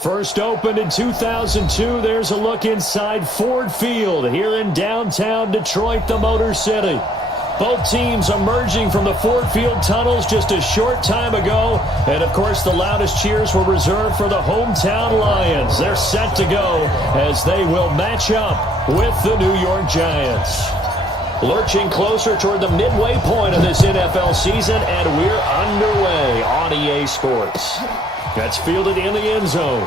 First opened in 2002, there's a look inside Ford Field here in downtown Detroit, the Motor City. Both teams emerging from the Ford Field tunnels just a short time ago. And, of course, the loudest cheers were reserved for the hometown Lions. They're set to go as they will match up with the New York Giants. Lurching closer toward the midway point of this NFL season, and we're underway on EA Sports. That's fielded in the end zone.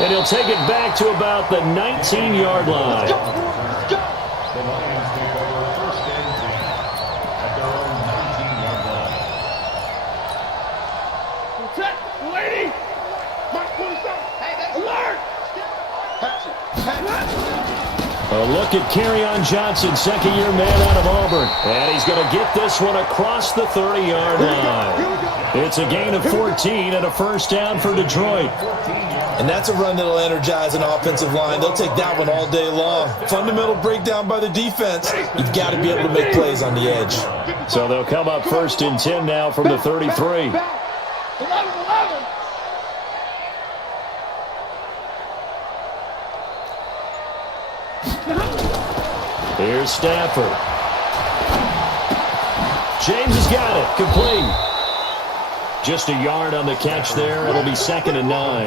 And he'll take it back to about the 19-yard line. The Lions take over first and 10 at their own 19-yard line. Protect, lady! Mark 27. Hey, alert! Patch it. A look at Kerryon Johnson, second-year man out of Auburn. And he's going to get this one across the 30-yard line. It's a gain of 14 and a first down for Detroit. And that's a run that'll energize an offensive line. They'll take that one all day long. Fundamental breakdown by the defense. You've got to be able to make plays on the edge. So they'll come up first and 10 now from the 33. 11. Here's Stafford. James has got it. Complete. Just a yard on the catch there. It'll be 2nd and 9.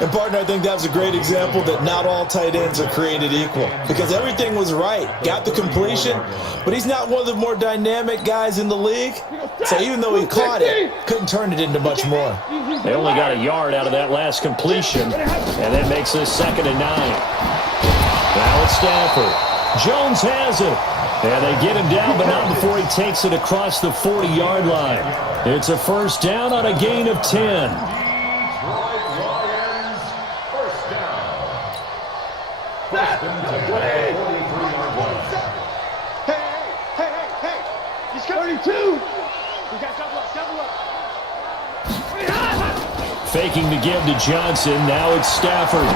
And, partner, I think that was a great example that not all tight ends are created equal. Because everything was right. Got the completion, but he's not one of the more dynamic guys in the league. So even though he caught it, couldn't turn it into much more. They only got a yard out of that last completion, and that makes this 2nd and 9. Now it's Stafford. Jones has it. And they get him down, but not before he takes it across the 40-yard line. It's a first down on a gain of 10. First down. First and 10 at the 43-yard line. Hey. He's 32. We got double up. Faking the give to Johnson. Now it's Stafford.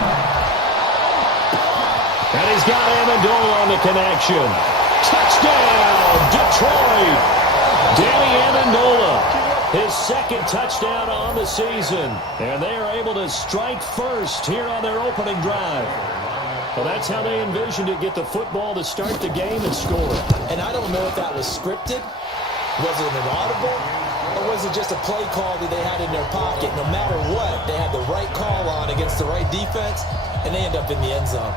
And he's got Amendola on the connection. Touchdown, Detroit. Danny Amendola, his second touchdown on the season. And they are able to strike first here on their opening drive. Well, that's how they envisioned it, get the football to start the game and score. And I don't know if that was scripted. Was it an audible? Or was it just a play call that they had in their pocket? No matter what, they had the right call on against the right defense, and they end up in the end zone.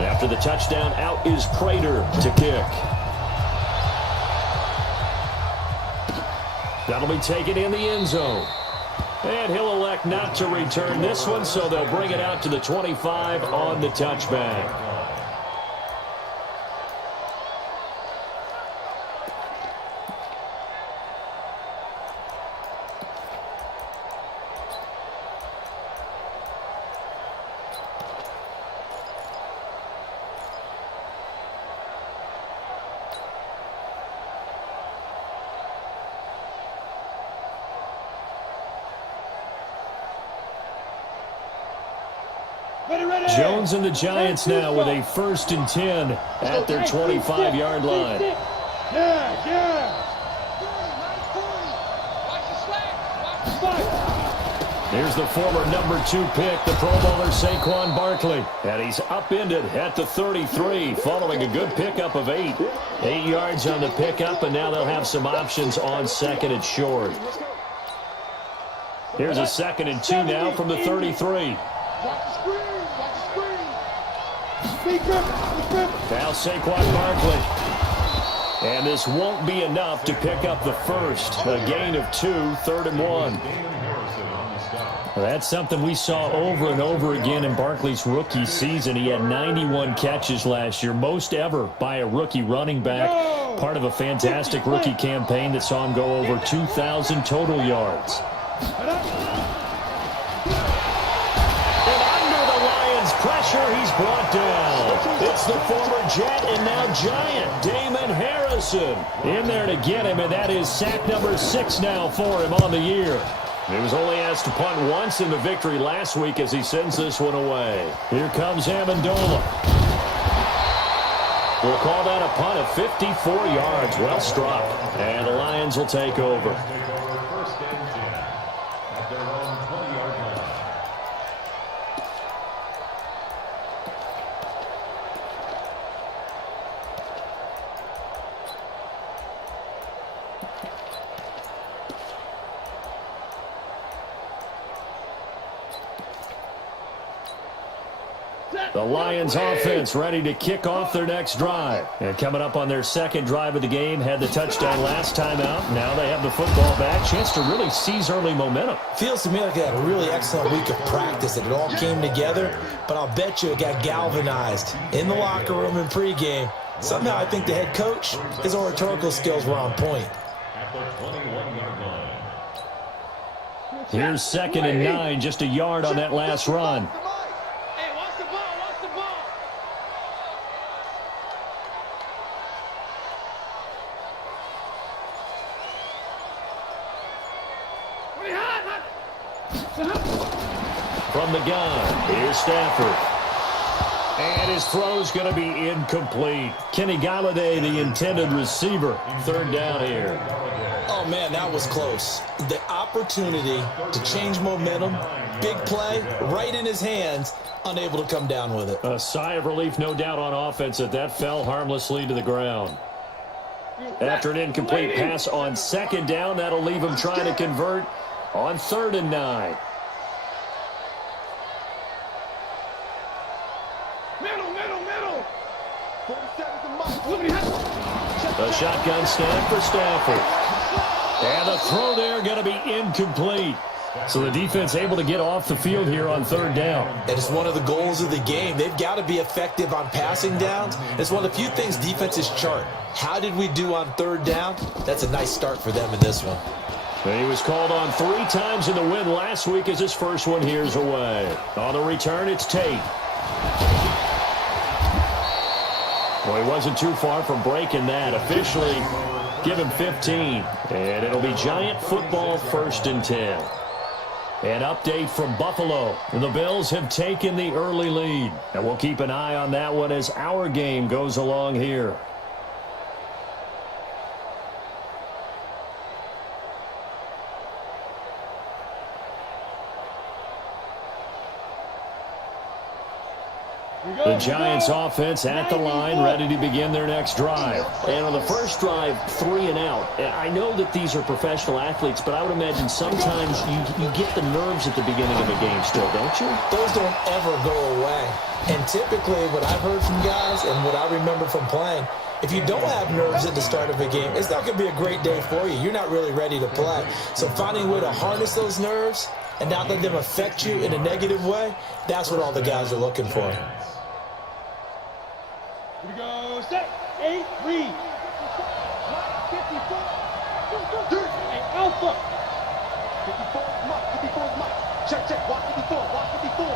After the touchdown, out is Prater to kick. That'll be taken in the end zone. And he'll elect not to return this one, so they'll bring it out to the 25 on the touchback. Jones and the Giants now with a 1st and 10 at their 25-yard line. Here's the former number 2 pick, the Pro Bowler Saquon Barkley. And he's upended at the 33 following a good pickup of 8. 8 yards on the pickup, and now they'll have some options on 2nd and short. Here's a 2nd and 2 now from the 33. Now Saquon Barkley. And this won't be enough to pick up the first. A gain of 2, 3rd and 1. Well, that's something we saw over and over again in Barkley's rookie season. He had 91 catches last year, most ever by a rookie running back. Part of a fantastic rookie campaign that saw him go over 2,000 total yards. And under the Lions' pressure pressure. He's brought down. It's the former Jet and now Giant, Damon Harrison, in there to get him, and that is sack number 6 now for him on the year. He was only asked to punt once in the victory last week as he sends this one away. Here comes Amendola. We'll call that a punt of 54 yards. Well struck. And the Lions will take over. First and 10 at their own 20-yard line. The Lions offense ready to kick off their next drive. And coming up on their second drive of the game, had the touchdown last time out. Now they have the football back. Chance to really seize early momentum. Feels to me like they had a really excellent week of practice, that it all came together, but I'll bet you it got galvanized in the locker room in pregame. Somehow I think the head coach, his oratorical skills were on point. At the 21-yard line. Here's 2nd and 9, just a yard on that last run. Hey, watch the ball, watch the ball. From the gun, here's Stafford. And his throw's going to be incomplete. Kenny Galladay, the intended receiver. 3rd down here. Oh, man, that was close. The opportunity to change momentum, big play, right in his hands, unable to come down with it. A sigh of relief, no doubt, on offense that fell harmlessly to the ground. After an incomplete pass on 2nd down, that'll leave him trying to convert on 3rd and 9. Middle. A shotgun snap for Stafford. And the throw there going to be incomplete. So the defense able to get off the field here on 3rd down. And it's one of the goals of the game. They've got to be effective on passing downs. It's one of the few things defenses chart. How did we do on 3rd down? That's a nice start for them in this one. He was called on 3 times in the win last week as his first one here's away. On the return, it's Tate. Well, he wasn't too far from breaking that. Officially, give him 15. And it'll be Giant football, 1st and 10. An update from Buffalo. The Bills have taken the early lead. And we'll keep an eye on that one as our game goes along here. The Giants offense at the line, ready to begin their next drive. And on the first drive, 3 and out. I know that these are professional athletes, but I would imagine sometimes you get the nerves at the beginning of a game still, don't you? Those don't ever go away. And typically what I've heard from guys and what I remember from playing, if you don't have nerves at the start of a game, it's not going to be a great day for you. You're not really ready to play. So finding a way to harness those nerves and not let them affect you in a negative way, that's what all the guys are looking for. Here we go, set, 8, read. 54. Hey, Alpha. 54 is Mike, 54 is Mike. Check, watch 54, watch 54.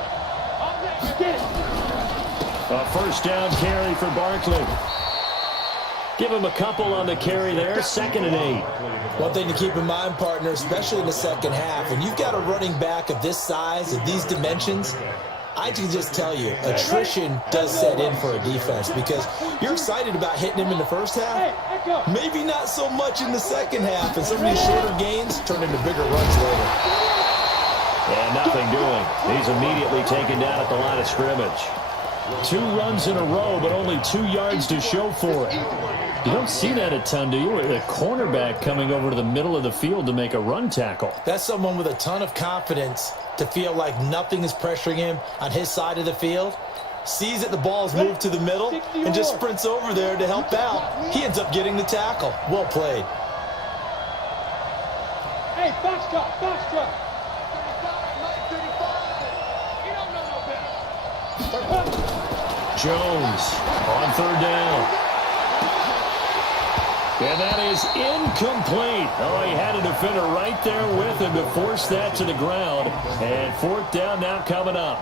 All right, you get it. A first down carry for Barkley. Give him a couple on the carry there, 2nd and 8. One thing to keep in mind, partner, especially in the second half, when you've got a running back of this size, of these dimensions, I can just tell you, attrition does set in for a defense because you're excited about hitting him in the first half. Maybe not so much in the second half, and some of these shorter gains turn into bigger runs later. And nothing doing. He's immediately taken down at the line of scrimmage. 2 runs in a row, but only 2 yards to show for it. You don't see that a ton, do you? A cornerback coming over to the middle of the field to make a run tackle. That's someone with a ton of confidence to feel like nothing is pressuring him on his side of the field. Sees that the ball's moved to the middle and just sprints over there to help out. He ends up getting the tackle. Well played. Hey, box truck. Jones on 3rd down. And that is incomplete. Oh, he had a defender right there with him to force that to the ground. And fourth down now coming up.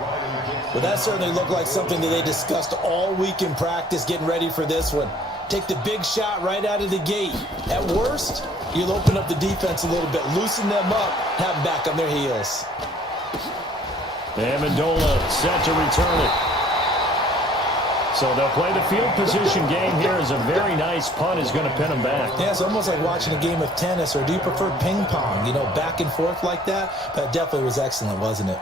Well, that certainly looked like something that they discussed all week in practice, getting ready for this one. Take the big shot right out of the gate. At worst, you'll open up the defense a little bit, loosen them up, have them back on their heels. Amendola set to return it. So they'll play the field position game here as a very nice punt is going to pin them back. Yeah, it's almost like watching a game of tennis, or do you prefer ping pong? You know, back and forth like that? That definitely was excellent, wasn't it?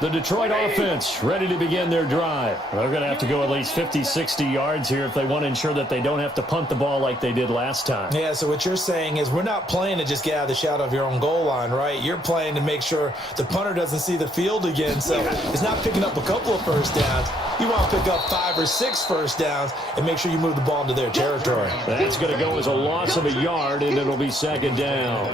The Detroit offense ready to begin their drive. They're going to have to go at least 50, 60 yards here if they want to ensure that they don't have to punt the ball like they did last time. Yeah, so what you're saying is we're not playing to just get out of the shadow of your own goal line, right? You're playing to make sure the punter doesn't see the field again, so it's not picking up a couple of first downs. You want to pick up 5 or 6 first downs and make sure you move the ball into their territory. That's going to go as a loss of a yard, and it'll be second down.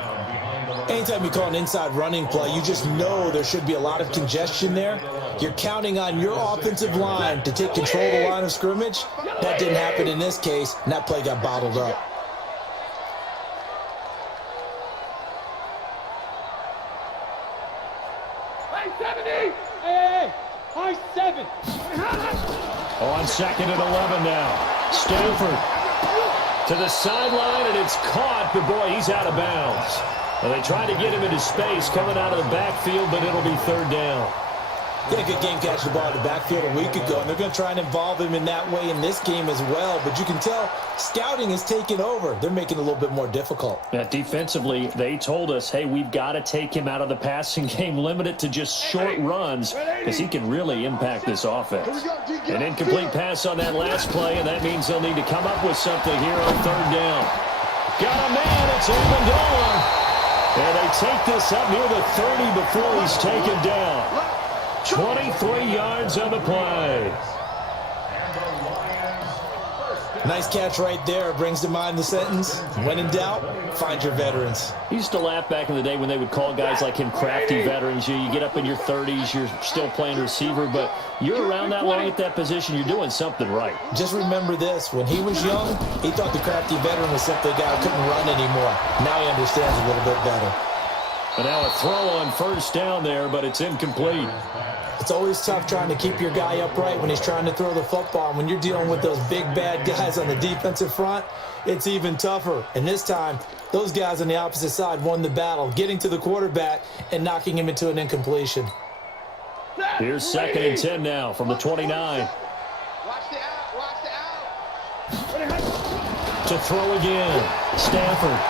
Anytime you call an inside running play, you just know there should be a lot of congestion there. You're counting on your offensive line to take control of the line of scrimmage. That didn't happen in this case, and that play got bottled up. Hey, 70! Hey, high 7! On second and 11 now. Stanford to the sideline, and it's caught, but boy, he's out of bounds. Well, they try to get him into space coming out of the backfield, but it'll be third down. He had a good game catching the ball in the backfield a week ago, and they're going to try and involve him in that way in this game as well. But you can tell scouting is taking over. They're making it a little bit more difficult. Yeah, defensively, they told us, hey, we've got to take him out of the passing game, limit it to just short runs, because he can really impact this offense. An incomplete pass on that last play, and that means they'll need to come up with something here on third down. Got a man, it's Amendola. And they take this up near the 30 before he's taken down. 23 yards on the play. Nice catch right there. Brings to mind the sentence, when in doubt, find your veterans. He used to laugh back in the day when they would call guys like him crafty veterans. You get up in your 30s, you're still playing receiver, but you're around that long at that position, you're doing something right. Just remember this. When he was young, he thought the crafty veteran was simply a guy who couldn't run anymore. Now he understands a little bit better. But now a throw on first down there, but it's incomplete. It's always tough trying to keep your guy upright when he's trying to throw the football. When you're dealing with those big, bad guys on the defensive front, it's even tougher. And this time, those guys on the opposite side won the battle, getting to the quarterback and knocking him into an incompletion. Here's second and 10 now from the 29. Watch the out, watch the out. To throw again, Stanford.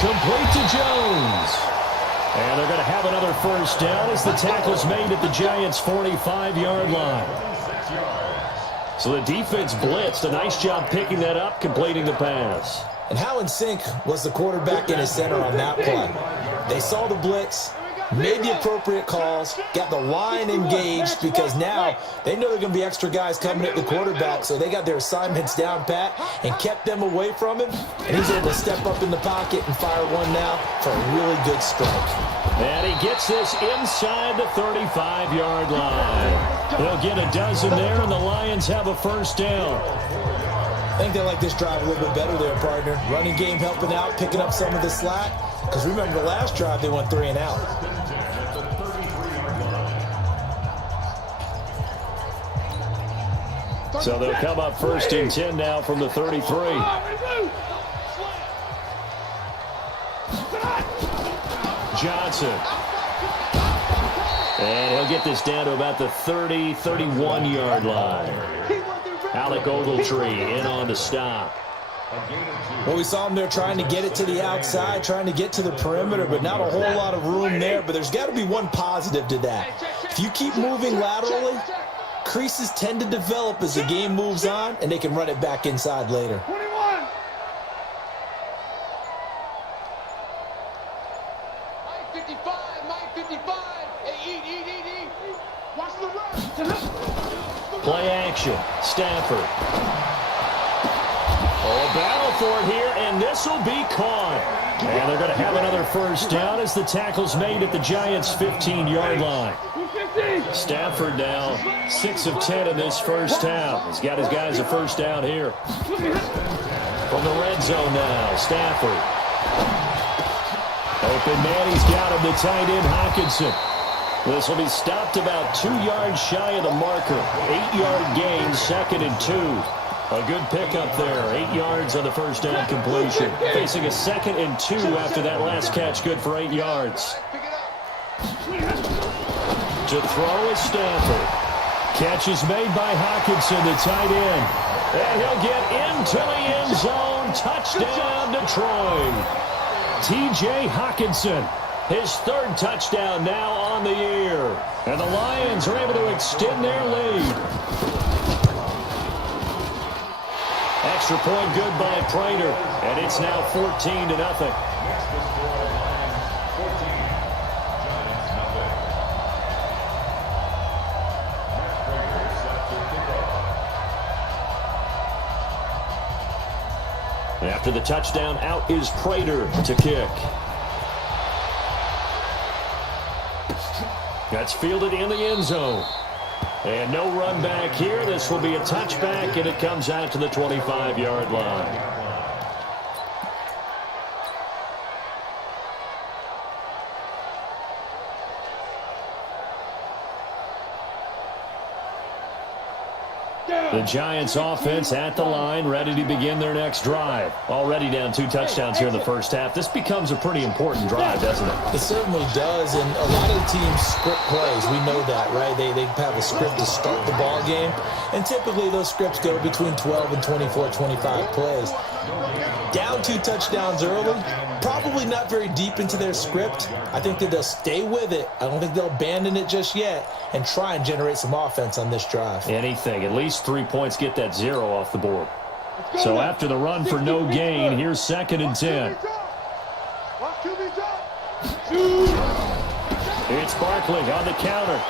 Complete to Jones. And they're going to have another first down as the tackle's made at the Giants' 45-yard line. So the defense blitzed. A nice job picking that up, completing the pass. And how in sync was the quarterback and his center on that play? They saw the blitz, made the appropriate calls, got the line engaged, because now they know there are going to be extra guys coming at the quarterback, so they got their assignments down pat and kept them away from him, and he's able to step up in the pocket and fire one now for a really good strike. And he gets this inside the 35-yard line. He'll get a dozen there, and the Lions have a first down. I think they like this drive a little bit better there, partner. Running game helping out, picking up some of the slack, because remember the last drive they went 3 and out. So they'll come up first and 10 now from the 33. Johnson. And he'll get this down to about the 30, 31-yard line. Alec Ogletree in on the stop. Well, we saw him there trying to get it to the outside, trying to get to the perimeter, but not a whole lot of room there. But there's got to be one positive to that. If you keep moving laterally, creases tend to develop as the game moves on, and they can run it back inside later. 21. Mike 55, Mike 55. Hey, eat. Watch the run. Play action. Stafford. Oh, a battle for it here, and this will be caught. And they're going to have another first down as the tackle's made at the Giants' 15-yard line. Stafford now 6 of 10 in this first half. He's got his guys a first down here. From the red zone now, Stafford. Open man, he's got him, the tight end, Hockenson. This will be stopped about 2 yards shy of the marker. 8-yard gain, 2nd and 2. A good pickup there. 8 yards on the first down completion. Facing a 2nd and 2 after that last catch. Good for 8 yards. To throw is Stafford. Catch is made by Hockenson, the tight end. And he'll get into the end zone. Touchdown, Detroit. T.J. Hockenson. His 3rd touchdown now on the year. And the Lions are able to extend their lead. Extra point good by Prater. And it's now 14-0. After the touchdown, out is Prater to kick. That's fielded in the end zone. And no run back here. This will be a touchback, and it comes out to the 25-yard line. The Giants offense at the line, ready to begin their next drive. Already down 2 touchdowns here in the first half. This becomes a pretty important drive, doesn't it? It certainly does, and a lot of the teams script plays. We know that, right? They have a script to start the ball game, and typically those scripts go between 12 and 24, 25 plays. Down 2 touchdowns early, probably not very deep into their script. I think that they'll stay with it. I don't think they'll abandon it just yet and try and generate some offense on this drive. Anything. At least 3 points, get that 0 off the board. So after the run for no gain, here's 2nd and 10. It's Barkley on the counter.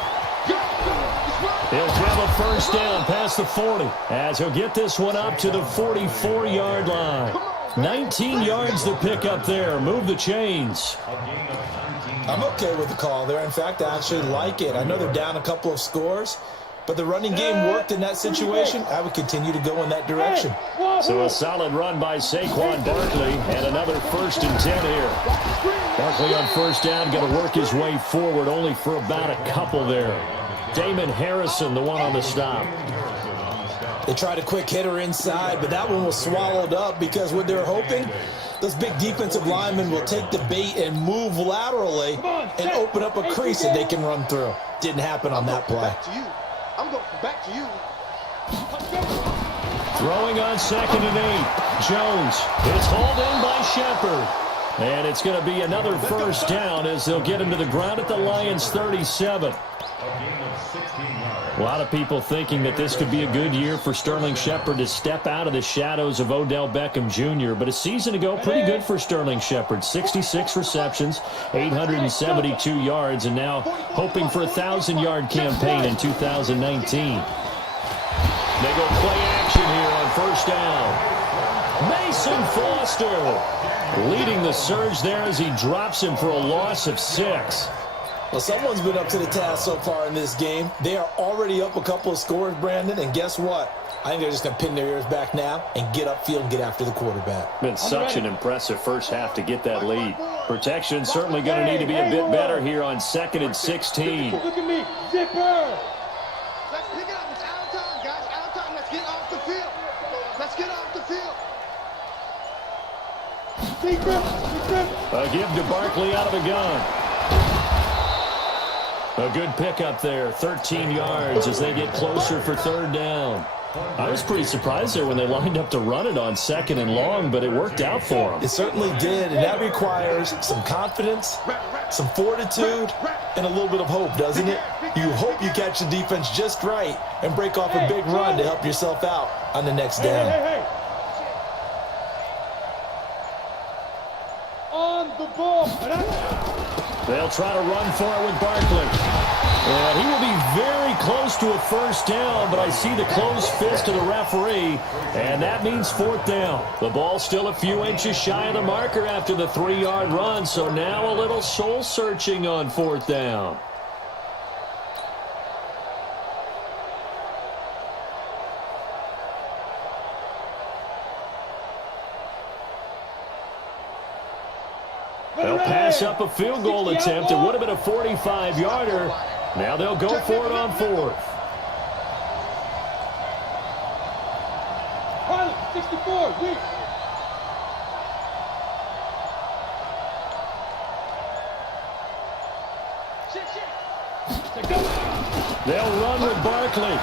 He'll grab a first down past the 40 as he'll get this one up to the 44-yard line. 19 yards to pick up there. Move the chains. I'm okay with the call there. In fact, I actually like it. I know they're down a couple of scores, but the running game worked in that situation. I would continue to go in that direction. So a solid run by Saquon Barkley and another 1st and 10 here. Barkley on first down, going to work his way forward only for about a couple there. Damon Harrison, the one on the stop. They tried a quick hitter inside, but that one was swallowed up because what they're hoping, those big defensive linemen will take the bait and move laterally and open up a crease that they can run through. Didn't happen on that play. I'm going back to you. Throwing on 2nd and 8. Jones. It's hauled in by Shepard. And it's going to be another first down as they'll get him to the ground at the Lions' 37. A lot of people thinking that this could be a good year for Sterling Shepard to step out of the shadows of Odell Beckham Jr. But a season ago, pretty good for Sterling Shepard. 66 receptions, 872 yards, and now hoping for a 1,000-yard campaign in 2019. They go play action here on first down. Mason Foster leading the surge there as he drops him for a loss of 6. Well, someone's been up to the task so far in this game. They are already up a couple of scores, Brandon, and guess what? I think they're just going to pin their ears back now and get upfield and get after the quarterback. Been such an impressive first half to get that lead. Protection certainly going to need to be a bit better here on 2nd and 16. Look at me, zipper. Let's pick it up. It's out of time, guys. Out of time. Let's get off the field. Let's get off the field. A give to Barkley out of the gun. A good pickup there, 13 yards as they get closer for 3rd down. I was pretty surprised there when they lined up to run it on 2nd and long, but it worked out for them. It certainly did, and that requires some confidence, some fortitude, and a little bit of hope, doesn't it? You hope you catch the defense just right and break off a big run to help yourself out on the next down. On the ball. They'll try to run for it with Barkley. And he will be very close to a first down, but I see the closed fist of the referee, and that means 4th down. The ball still a few inches shy of the marker after the 3-yard run, so now a little soul-searching on 4th down. They'll pass up a field goal attempt. It would have been a 45-yarder. Now they'll go for it on fourth. Pilot, 64, weak. They'll run with Barkley.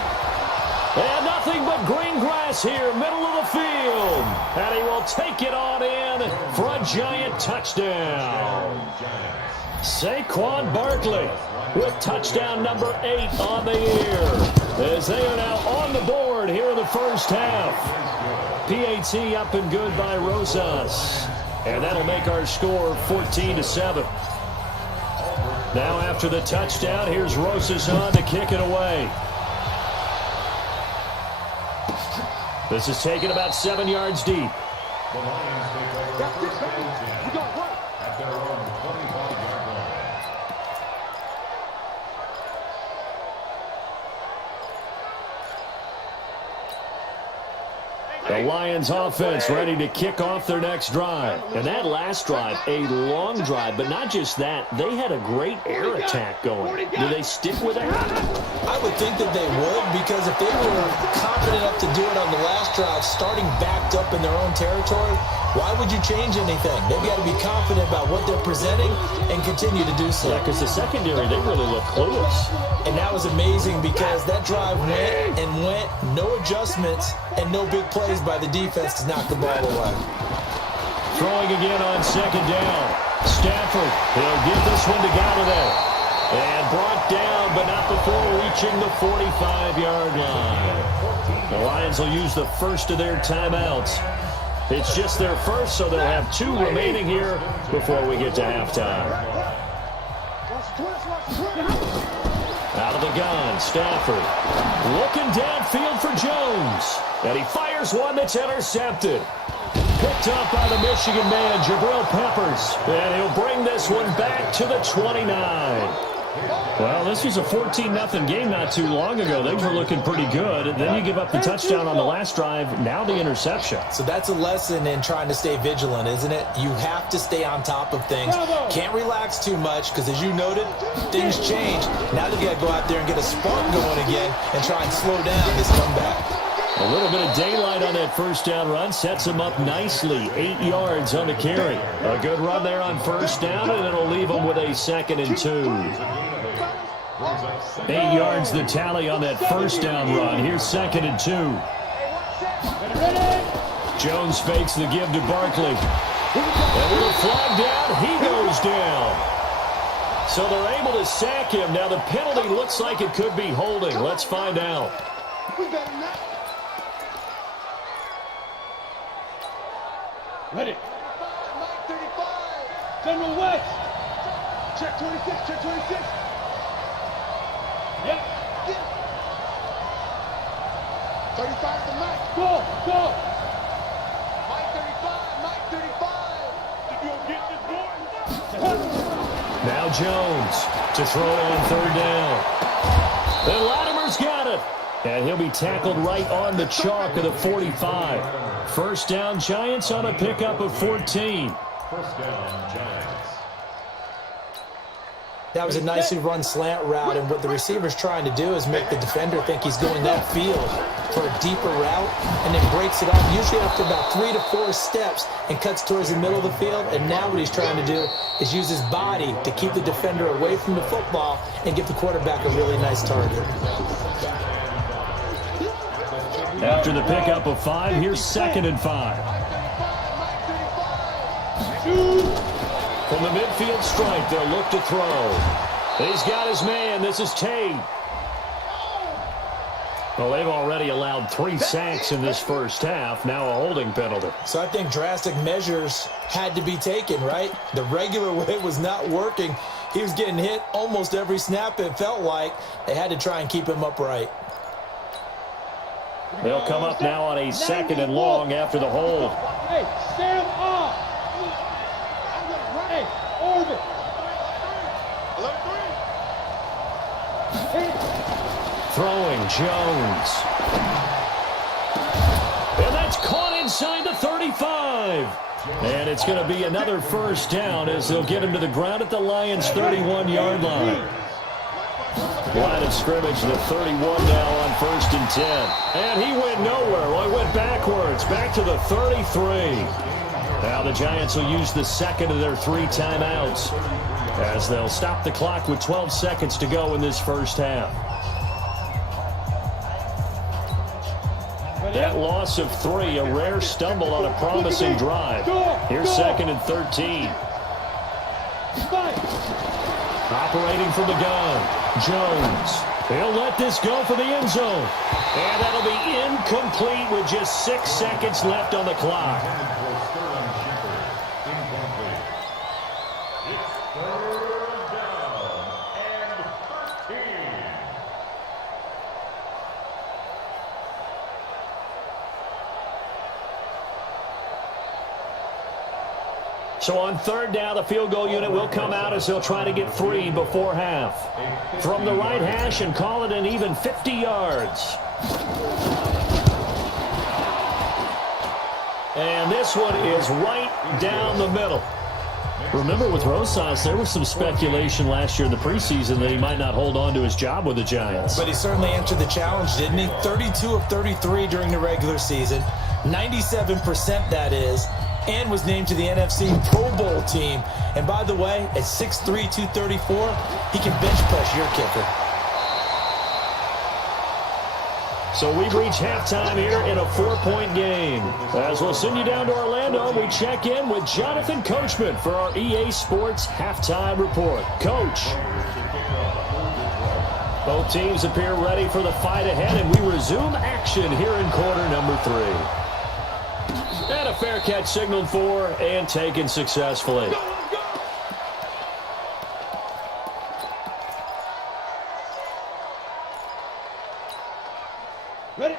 And nothing but green grass here, middle of the field. And he will take it on in for a Giant touchdown. Saquon Barkley with touchdown number 8 on the year, as they are now on the board here in the first half. PAT up and good by Rosas. And that'll make our score 14-7. Now after the touchdown, here's Rosas on to kick it away. This is taken about 7 yards deep. The Lions take over first and 10 at their own 25-yard line. The Lions offense ready to kick off their next drive. And that last drive, a long drive, but not just that. They had a great air attack going. Do they stick with that? I would think that they would, because if they were confident enough to do it on the last drive, starting backed up in their own territory, why would you change anything? They've got to be confident about what they're presenting and continue to do so. Yeah, because the secondary, they really look clueless. And that was amazing because that drive went and went, no adjustments, and no big plays by the defense to knock the ball away. Throwing again on second down. Stafford, he'll get this one to Galladay. And brought down, but not before reaching the 45-yard line. The Lions will use the first of their timeouts. It's just their first, so they'll have 2 remaining here before we get to halftime. Out of the gun, Stafford looking downfield for Jones. And he fires one that's intercepted. Picked up by the Michigan man, Jabril Peppers. And he'll bring this one back to the 29. Well, this was a 14-0 game not too long ago. Things were looking pretty good. And then you give up the touchdown on the last drive, now the interception. So that's a lesson in trying to stay vigilant, isn't it? You have to stay on top of things. Can't relax too much because, as you noted, things change. Now they've got to go out there and get a spark going again and try and slow down this comeback. A little bit of daylight on that first down run sets him up nicely. 8 yards on the carry. A good run there on first down, and it'll leave him with a 2nd and 2. 8 yards the tally on that first down run. Here's 2nd and 2. Jones fakes the give to Barkley. And with a flag down, he goes down. So they're able to sack him. Now the penalty looks like it could be holding. Let's find out. Ready. Mike 35. General West. Check 26, check 26. Yep. 35 to Mike. Go, go. Mike 35, Mike 35. You gonna get this boy? Now Jones to throw on 3rd down. And Latimer's got it. And he'll be tackled right on the chalk of the 45. First down, Giants on a pickup of 14. First down, Giants. That was a nicely run slant route, and what the receiver's trying to do is make the defender think he's going upfield for a deeper route, and then breaks it off, usually after about 3 to 4 steps, and cuts towards the middle of the field. And now what he's trying to do is use his body to keep the defender away from the football and give the quarterback a really nice target. After the pickup of 5, here's 2nd and 5. From the midfield stripe, they'll look to throw. He's got his man. This is Tate. Well, they've already allowed 3 sacks in this first half. Now a holding penalty. So I think drastic measures had to be taken, right? The regular way was not working. He was getting hit almost every snap, it felt like. They had to try and keep him upright. They'll come up now on a 2nd and long after the hold. Hey, stand up. Hey, over. Throwing Jones. And that's caught inside the 35. And it's going to be another first down as they'll get him to the ground at the Lions' 31-yard line. Line of scrimmage, the 31 now on 1st and 10. And he went nowhere. Well, he went backwards, back to the 33. Now the Giants will use the second of their 3 timeouts as they'll stop the clock with 12 seconds to go in this first half. That loss of 3, a rare stumble on a promising drive. Here's 2nd and 13. Operating from the gun, Jones. He'll let this go for the end zone. And that'll be incomplete with just 6 seconds left on the clock. So on 3rd down, the field goal unit will come out as they'll try to get 3 before half. From the right hash and call it an even 50 yards. And this one is right down the middle. Remember with Rosas, there was some speculation last year in the preseason that he might not hold on to his job with the Giants. But he certainly answered the challenge, didn't he? 32 of 33 during the regular season. 97% that is. And was named to the NFC Pro Bowl team. And by the way, at 6'3", 234, he can bench press your kicker. So we've reached halftime here in a 4-point game. As we'll send you down to Orlando, we check in with Jonathan Coachman for our EA Sports Halftime Report. Coach. Both teams appear ready for the fight ahead, and we resume action here in quarter number 3. And a fair catch signaled for and taken successfully.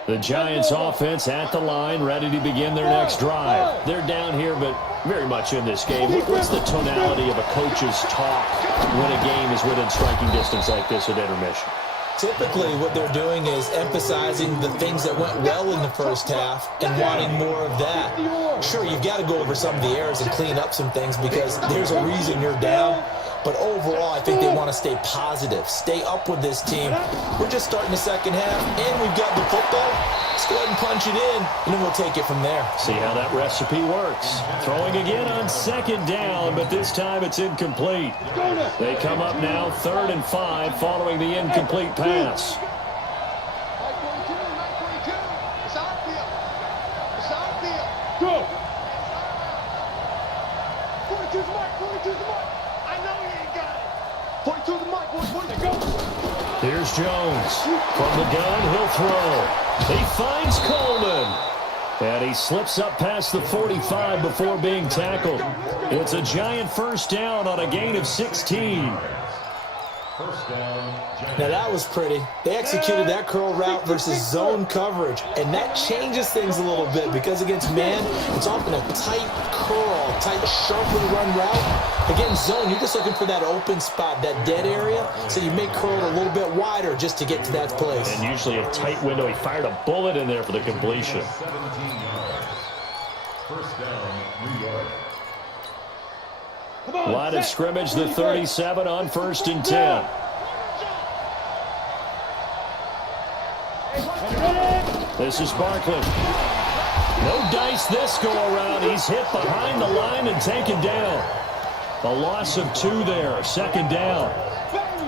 The Giants offense at the line, ready to begin their next drive. They're down here, but very much in this game. What's the tonality of a coach's talk when a game is within striking distance like this at intermission? Typically, what they're doing is emphasizing the things that went well in the first half and wanting more of that. Sure, you've got to go over some of the errors and clean up some things because there's a reason you're down. But overall, I think they want to stay positive, stay up with this team. We're just starting the second half, and we've got the football. Let's go ahead and punch it in, and then we'll take it from there. See how that recipe works. Throwing again on 2nd down, but this time it's incomplete. They come up now 3rd and 5 following the incomplete pass. Go! Here's Jones. From the gun, he'll throw. He finds Coleman. And he slips up past the 45 before being tackled. It's a Giant first down on a gain of 16. Now that was pretty. They executed that curl route versus zone coverage, and that changes things a little bit because against man, it's often a tight curl, tight, sharply run route. Against zone, you're just looking for that open spot, that dead area, so you make curl a little bit wider just to get to that place. And usually a tight window. He fired a bullet in there for the completion. First down, New York. Line of scrimmage, the 37 on 1st and 10. This is Barkley. No dice this go around. He's hit behind the line and taken down. A loss of 2 there, 2nd down.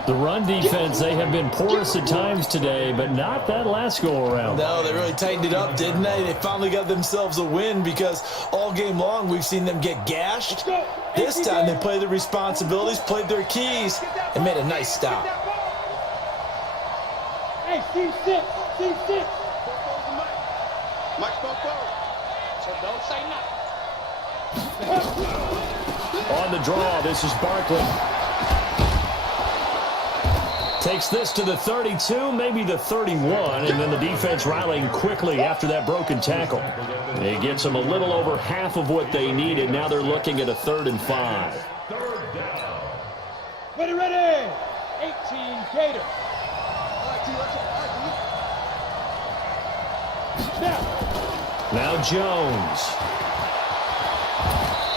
The run defense, they have been porous at times today, but not that last go-around. No, they really tightened it up, didn't they? They finally got themselves a win because all game long we've seen them get gashed. This time they played their responsibilities, played their keys, and made a nice stop. Hey, C6, C6. Mike spoke forward. So don't say nothing. On the draw, this is Barkley. Takes this to the 32, maybe the 31, and then the defense rallying quickly after that broken tackle. It gets them a little over half of what they needed. Now they're looking at a 3rd and 5. Ready, ready. 18 Gator. Now Jones.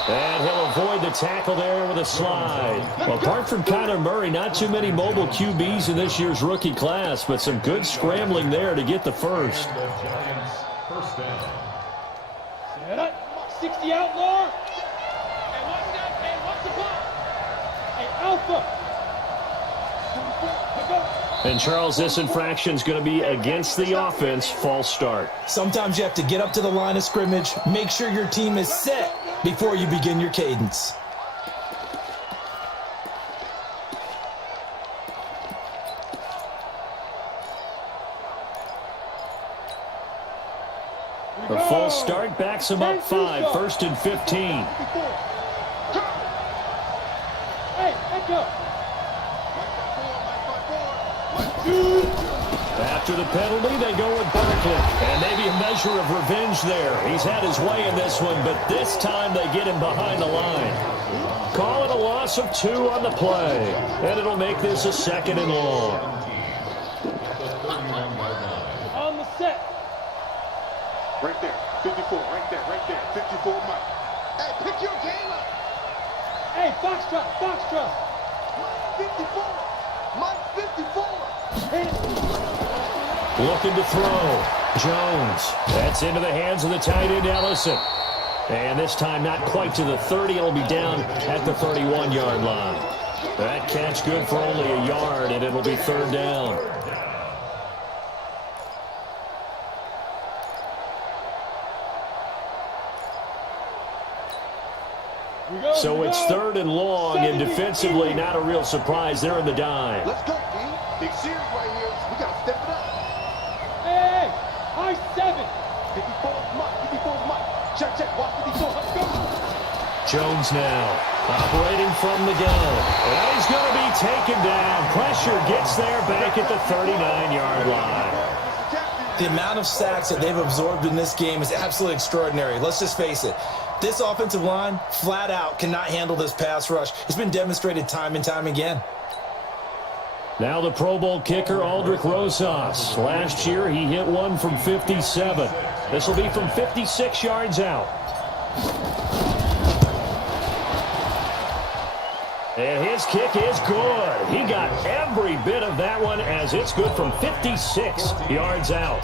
And he'll avoid the tackle there with a slide. Well, apart from Kyler Murray, not too many mobile QBs in this year's rookie class, but some good scrambling there to get the first. The Giants first down. Set up. 60 outlaw. Hey, watch that. Hey, watch the block. Hey, Alpha. Pick up. And Charles, this infraction is going to be against the offense. False start. Sometimes you have to get up to the line of scrimmage, make sure your team is set before you begin your cadence. The false start backs him up 5, 1st and 15. Hey, echo. After the penalty, they go with Barkley. And maybe a measure of revenge there. He's had his way in this one, but this time they get him behind the line. Call it a loss of 2 on the play. And it'll make this a 2nd and long. On the set. Right there, 54, right there, 54 Mike. Hey, pick your game up. Hey, Foxtrot, Foxtrot. Mike 54, Mike 54. Looking to throw. Jones. That's into the hands of the tight end, Ellison. And this time not quite to the 30. It'll be down at the 31-yard line. That catch good for only a yard, and it'll be 3rd down. So it's 3rd and long, and defensively not a real surprise. They're in the dime. Let's go, D. Big series right here. We got to step it up. Hey, high 7. 54 Mike, 54 Mike. Check, watch 54. Let's go. Jones now operating from the gun. And he's going to be taken down. Pressure gets there back at the 39-yard line. The amount of sacks that they've absorbed in this game is absolutely extraordinary. Let's just face it. This offensive line, flat out, cannot handle this pass rush. It's been demonstrated time and time again. Now the Pro Bowl kicker, Aldrich Rosas. Last year, he hit one from 57. This will be from 56 yards out. And his kick is good. He got every bit of that one as it's good from 56 yards out.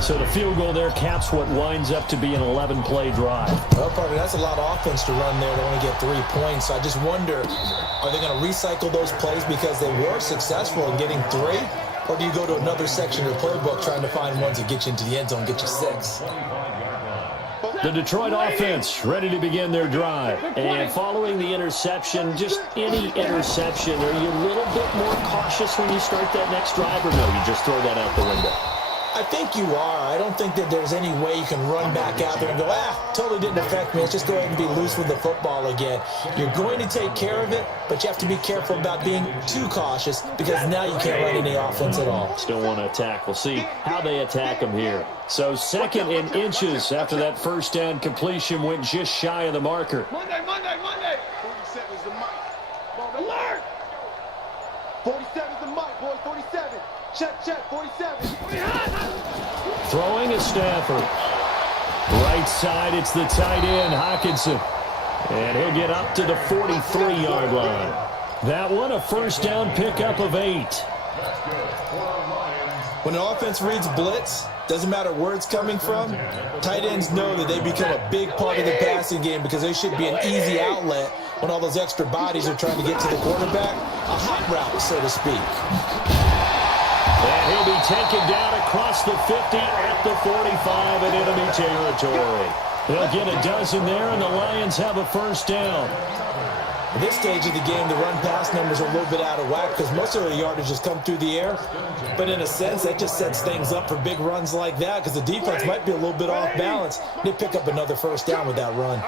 So the field goal there caps what winds up to be an 11-play drive. Well, partner, that's a lot of offense to run there to only get 3 points. So I just wonder, are they going to recycle those plays because they were successful in getting 3? Or do you go to another section of the playbook trying to find ones that get you into the end zone, get you 6? The Detroit offense ready to begin their drive. And following the interception, just any interception, are you a little bit more cautious when you start that next drive, or no, you just throw that out the window? I think you are. I don't think that there's any way you can run back out there and go, totally didn't affect me. Let's just go ahead and be loose with the football again. You're going to take care of it, but you have to be careful about being too cautious because now you can't run any offense at all. Still want to attack. We'll see how they attack them here. So 2nd and inches after that first down completion went just shy of the marker. Monday. 47 is the mic. Alert! 47 is the mic, boys. 47. Check, 47. Throwing is Stafford. Right side, it's the tight end, Hockenson. And he'll get up to the 43-yard line. That one, a first down pickup of 8. When an offense reads blitz, doesn't matter where it's coming from, tight ends know that they become a big part of the passing game because they should be an easy outlet when all those extra bodies are trying to get to the quarterback. A hot route, so to speak. And he'll be taken down across the 50 at the 45 in enemy territory. They'll get a dozen there, and the Lions have a first down. At this stage of the game, the run-pass numbers are a little bit out of whack because most of the yardage has come through the air. But in a sense, that just sets things up for big runs like that because the defense might be a little bit off balance. They pick up another first down with that run.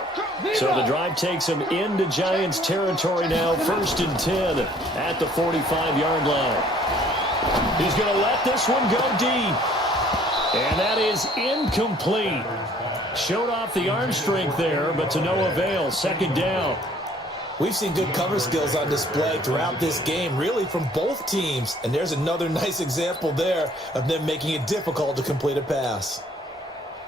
So the drive takes them into Giants territory now, 1st and 10 at the 45-yard line. He's going to let this one go deep. And that is incomplete. Showed off the arm strength there, but to no avail. 2nd down. We've seen good cover skills on display throughout this game, really from both teams. And there's another nice example there of them making it difficult to complete a pass.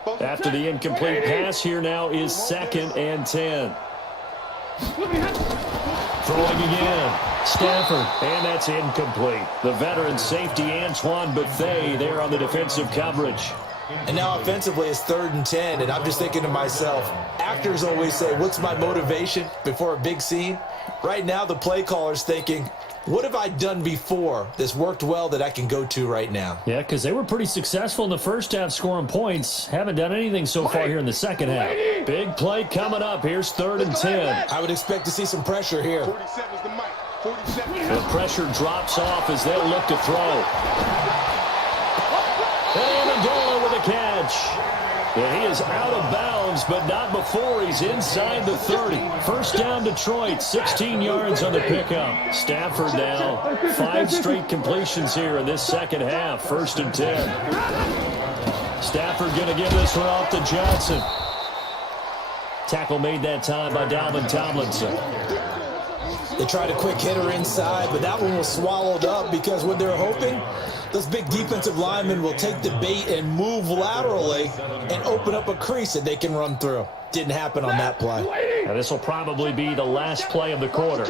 After the incomplete pass, here now is 2nd and 10. Throwing again. Stafford, and that's incomplete. The veteran safety Antoine Bethea there on the defensive coverage. And now offensively it's 3rd and 10, and I'm just thinking to myself, actors always say, what's my motivation before a big scene? Right now the play caller's thinking, what have I done before that's worked well that I can go to right now? Yeah, because they were pretty successful in the first half scoring points. Haven't done anything so far here in the second half. Big play coming up. Here's 3rd and 10. I would expect to see some pressure here. 47 is the mic. 47. The pressure drops off as they'll look to throw. And Amendola with a catch. Yeah, he is out of bounds, but not before he's inside the 30. First down Detroit, 16 yards on the pickup. Stafford now, 5 straight completions here in this second half. 1st and 10. Stafford going to give this one off to Johnson. Tackle made that time by Dalvin Tomlinson. They tried a quick hitter inside, but that one was swallowed up because what they're hoping, those big defensive linemen will take the bait and move laterally and open up a crease that they can run through. Didn't happen on that play. And this will probably be the last play of the quarter.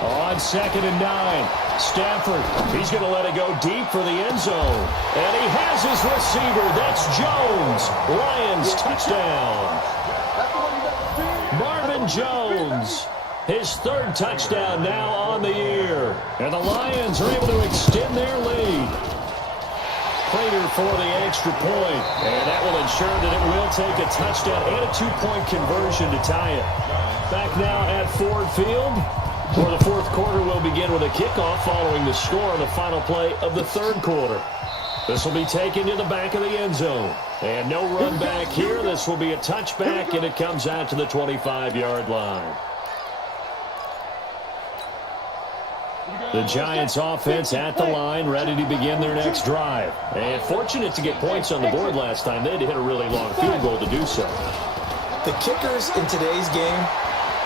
On 2nd and 9, Stafford, he's going to let it go deep for the end zone. And he has his receiver. That's Jones. Lions touchdown. Marvin Jones, his 3rd touchdown now on the year. And the Lions are able to extend their lead. Prater for the extra point. And that will ensure that it will take a touchdown and a 2-point conversion to tie it. Back now at Ford Field, where the 4th quarter will begin with a kickoff following the score on the final play of the 3rd quarter. This will be taken to the back of the end zone. And no run back here. This will be a touchback, and it comes out to the 25-yard line. The Giants offense at the line, ready to begin their next drive. And fortunate to get points on the board last time. They had to hit a really long field goal to do so. The kickers in today's game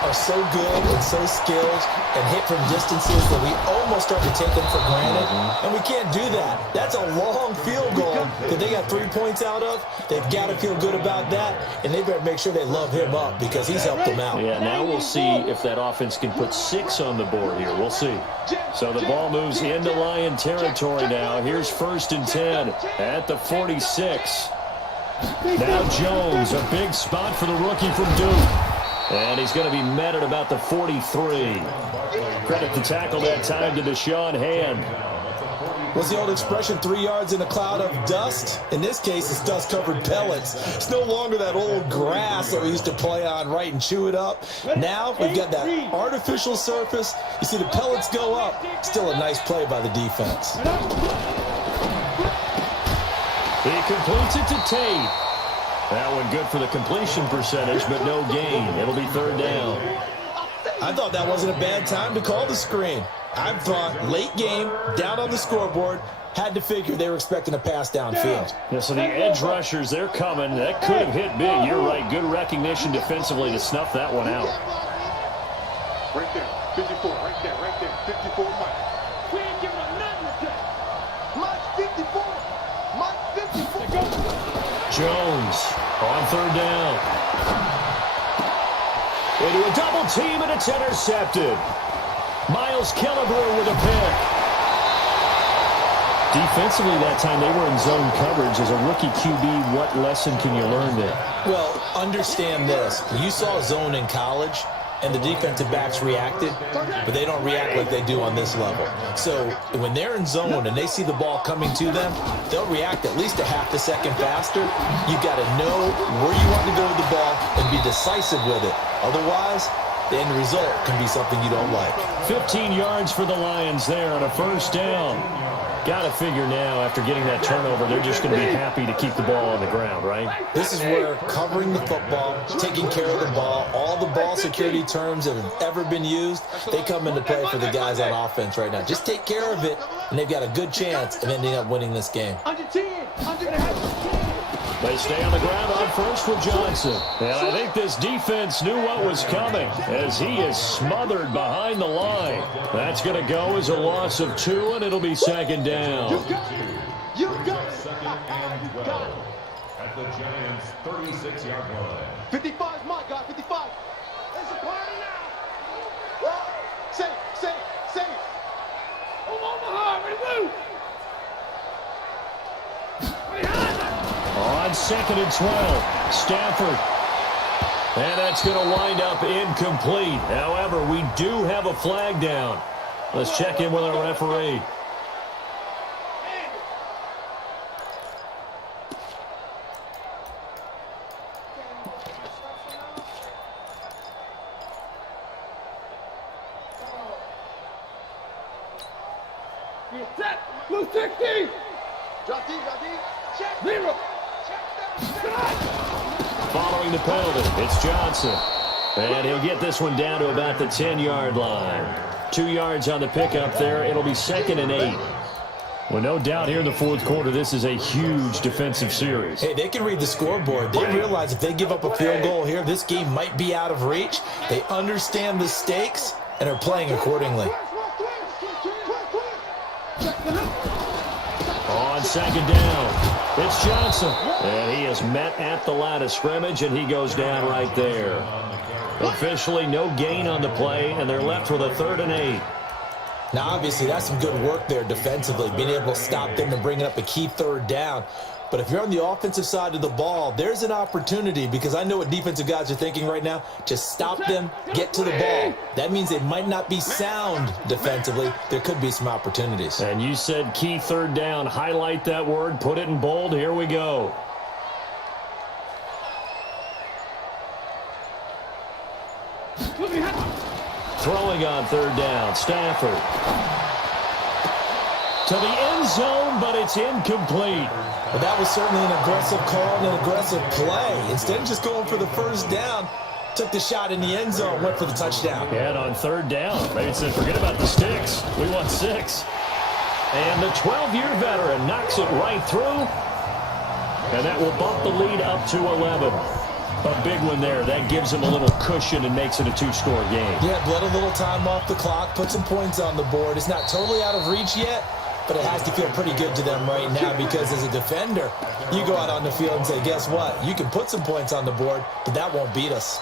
are so good and so skilled and hit from distances that we almost start to take them for granted. And we can't do that. That's a long field goal that they got 3 points out of. They've got to feel good about that, and they better make sure they love him up because he's helped them out. Yeah, now we'll see if that offense can put 6 on the board here. We'll see. So the ball moves into Lion territory now. Here's 1st and 10 at the 46. Now Jones, a big spot for the rookie from Duke. And he's going to be met at about the 43. Credit the tackle that time to Deshaun Hand. What's the old expression, 3 yards in a cloud of dust? In this case, it's dust-covered pellets. It's no longer that old grass that we used to play on, right, and chew it up. Now we've got that artificial surface. You see the pellets go up. Still a nice play by the defense. He completes it to Tate. That one good for the completion percentage, but no gain. It'll be 3rd down. I thought that wasn't a bad time to call the screen. I thought late game, down on the scoreboard, had to figure they were expecting a pass downfield. Yeah, so the edge rushers, they're coming. That could have hit big. You're right. Good recognition defensively to snuff that one out. Right there. 54. Right there. Right there. 54 Mike. We ain't giving up nothing today. Mike 54. Mike 54. Jones on 3rd down. Into a double team, and it's intercepted. Miles Killebrew with a pick. Defensively that time, they were in zone coverage. As a rookie QB, what lesson can you learn there? Well, understand this. You saw zone in college, and the defensive backs reacted, but they don't react like they do on this level. So when they're in zone and they see the ball coming to them, they'll react at least a half a second faster. You've got to know where you want to go with the ball and be decisive with it. Otherwise, the end result can be something you don't like. 15 yards for the Lions there on a 1st down. Got to figure now, after getting that turnover, they're just going to be happy to keep the ball on the ground, right? This is where covering the football, taking care of the ball, all the ball security terms that have ever been used, they come into play for the guys on offense right now. Just take care of it, and they've got a good chance of ending up winning this game. Under 10. Under 10. They stay on the ground on first with Johnson. And I think this defense knew what was coming as he is smothered behind the line. That's going to go as a loss of 2, and it'll be second down. You got it. You got it. Second and 12 at the Giants' 36-yard line. 55 is my guy. 55. It's a party now. Say it. Omaha, ready, move. On second and 12, Stafford. And that's going to wind up incomplete. However, we do have a flag down. Let's check in with our referee. Set. Blue 16. Drop D. Check. 0. Following the penalty, it's Johnson. And he'll get this one down to about the 10-yard line. 2 yards on the pickup there. It'll be second and 8. Well, no doubt here in the fourth quarter, this is a huge defensive series. Hey, they can read the scoreboard. They realize if they give up a field goal here, this game might be out of reach. They understand the stakes and are playing accordingly. On second down, it's Johnson. And he is met at the line of scrimmage, and he goes down right there. Officially, no gain on the play, and they're left with a 3rd and 8. Now, obviously, that's some good work there defensively, being able to stop them and bringing up a key 3rd down. But if you're on the offensive side of the ball, there's an opportunity, because I know what defensive guys are thinking right now. Just stop them, get to the ball. That means they might not be sound defensively. There could be some opportunities. And you said key 3rd down. Highlight that word. Put it in bold. Here we go. Throwing on 3rd down. Stafford. To the end zone, but it's incomplete. But that was certainly an aggressive call and an aggressive play. Instead of just going for the first down, took the shot in the end zone, went for the touchdown. And on 3rd down, maybe said, forget about the sticks. We want 6. And the 12-year veteran knocks it right through. And that will bump the lead up to 11. A big one there. That gives him a little cushion and makes it a 2-score game. Yeah, let a little time off the clock, put some points on the board. It's not totally out of reach yet, but it has to feel pretty good to them right now, because as a defender, you go out on the field and say, guess what? You can put some points on the board, but that won't beat us.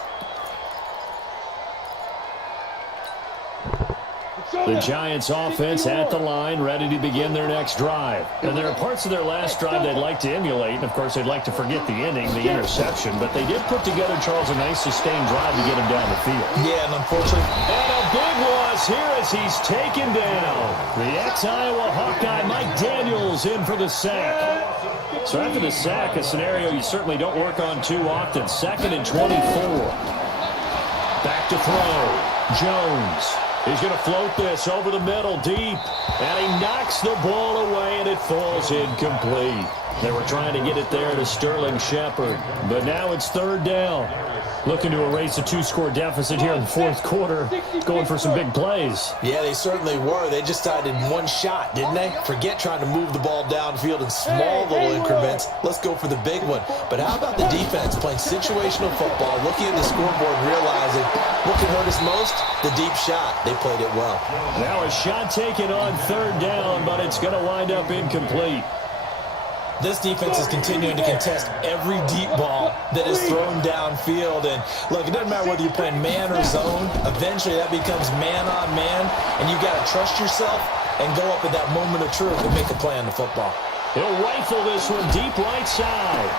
The Giants offense at the line, ready to begin their next drive. And there are parts of their last drive they'd like to emulate. And, of course, they'd like to forget the inning, the interception. But they did put together, Charles, a nice sustained drive to get him down the field. Yeah, and unfortunately. And a big loss here as he's taken down. The ex-Iowa Hawkeye Mike Daniels in for the sack. So after the sack, a scenario you certainly don't work on too often. 2nd and 24. Back to throw. Jones. He's going to float this over the middle deep. And he knocks the ball away, and it falls incomplete. They were trying to get it there to Sterling Shepard. But now it's 3rd down. Looking to erase a 2-score deficit here in the fourth quarter. Going for some big plays. Yeah, they certainly were. They just decided one shot, didn't they? Forget trying to move the ball downfield in small little increments. Let's go for the big one. But how about the defense playing situational football, looking at the scoreboard, realizing what can hurt us most? The deep shot. They played it well. Now a shot taken on 3rd down, but it's going to wind up incomplete. This defense is continuing to contest every deep ball that is thrown downfield. And look, it doesn't matter whether you're playing man or zone. Eventually that becomes man on man, and you've got to trust yourself and go up at that moment of truth and make a play on the football. He'll rifle this one deep right side.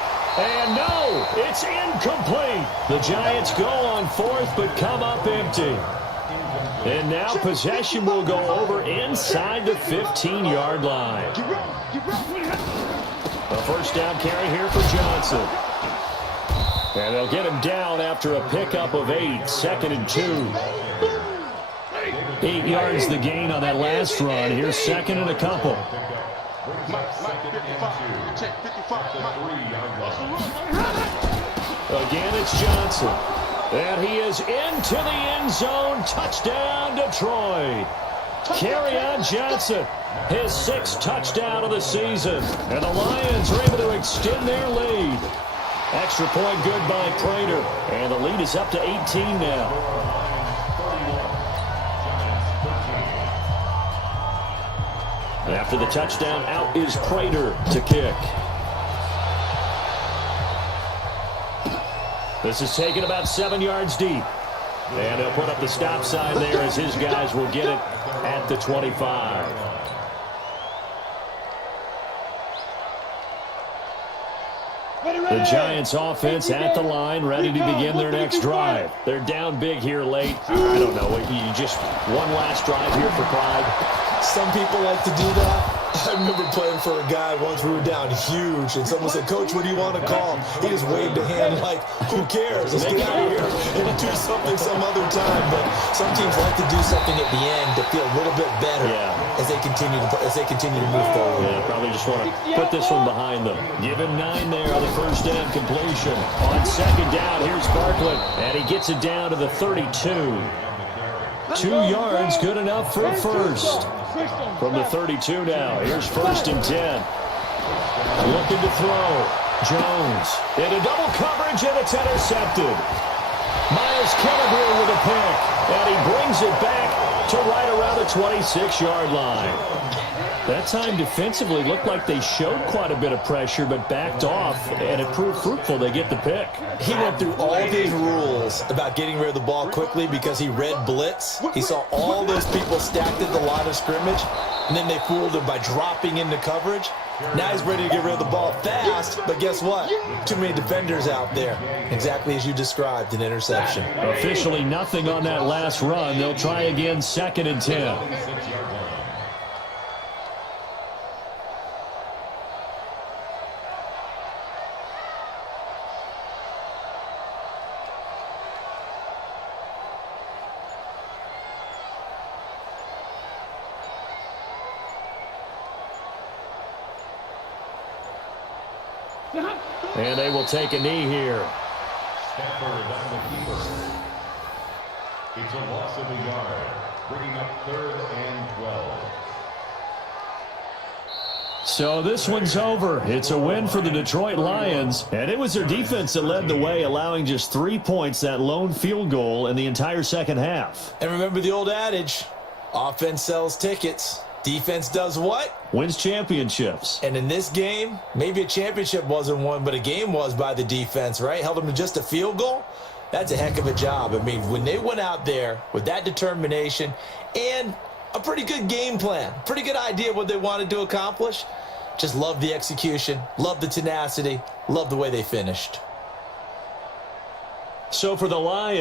And no, it's incomplete. The Giants go on 4th, but come up empty. And now possession will go over inside the 15-yard line. A 1st down carry here for Johnson. And they'll get him down after a pickup of 8. 2nd and 2. 8 yards the gain on that last run. Here's 2nd and a couple. Again, it's Johnson. And he is into the end zone. Touchdown, Detroit. Kerryon Johnson, his 6th touchdown of the season. And the Lions are able to extend their lead. Extra point good by Prater. And the lead is up to 18 now. After the touchdown, out is Prater to kick. This is taken about 7 yards deep. And he'll put up the stop sign there as his guys will get it at the 25. The Giants offense at the line, ready to begin their next drive. They're down big here late. I don't know. You just one last drive here for pride. Some people like to do that. I remember playing for a guy once. We were down huge, and someone said, "Coach, what do you want to call?" He just waved a hand like, "Who cares? Let's get out of here and do something some other time." But some teams like to do something at the end to feel a little bit better as they continue to move forward. Yeah, probably just want to put this one behind them. Give him 9 there on the first down completion. On second down, here's Barkley, and he gets it down to the 32. 2 yards, good enough for a first. From the 32 now, here's 1st and 10. Looking to throw. Jones into double coverage, and it's intercepted. Miles Kennedy with a pick, and he brings it back to right around the 26-yard line. That time defensively looked like they showed quite a bit of pressure but backed off, and it proved fruitful. They get the pick. He went through all of his rules about getting rid of the ball quickly because he read blitz. He saw all those people stacked at the line of scrimmage, and then they fooled him by dropping into coverage. Now he's ready to get rid of the ball fast, but guess what? Too many defenders out there. Exactly as you described, an interception. Officially nothing on that last run. They'll try again, 2nd and 10. And they will take a knee here. Stanford on the keeper. It's a loss of a yard, bringing up 3rd and 12. So this one's over. It's a win for the Detroit Lions, and it was their defense that led the way, allowing just 3 points, that lone field goal in the entire second half. And remember the old adage, offense sells tickets. Defense does what? Wins championships. And in this game, maybe a championship wasn't won, but a game was by the defense, right? Held them to just a field goal. That's a heck of a job. I mean, when they went out there with that determination and a pretty good game plan, pretty good idea what they wanted to accomplish, just love the execution, love the tenacity, love the way they finished. So for the Lions,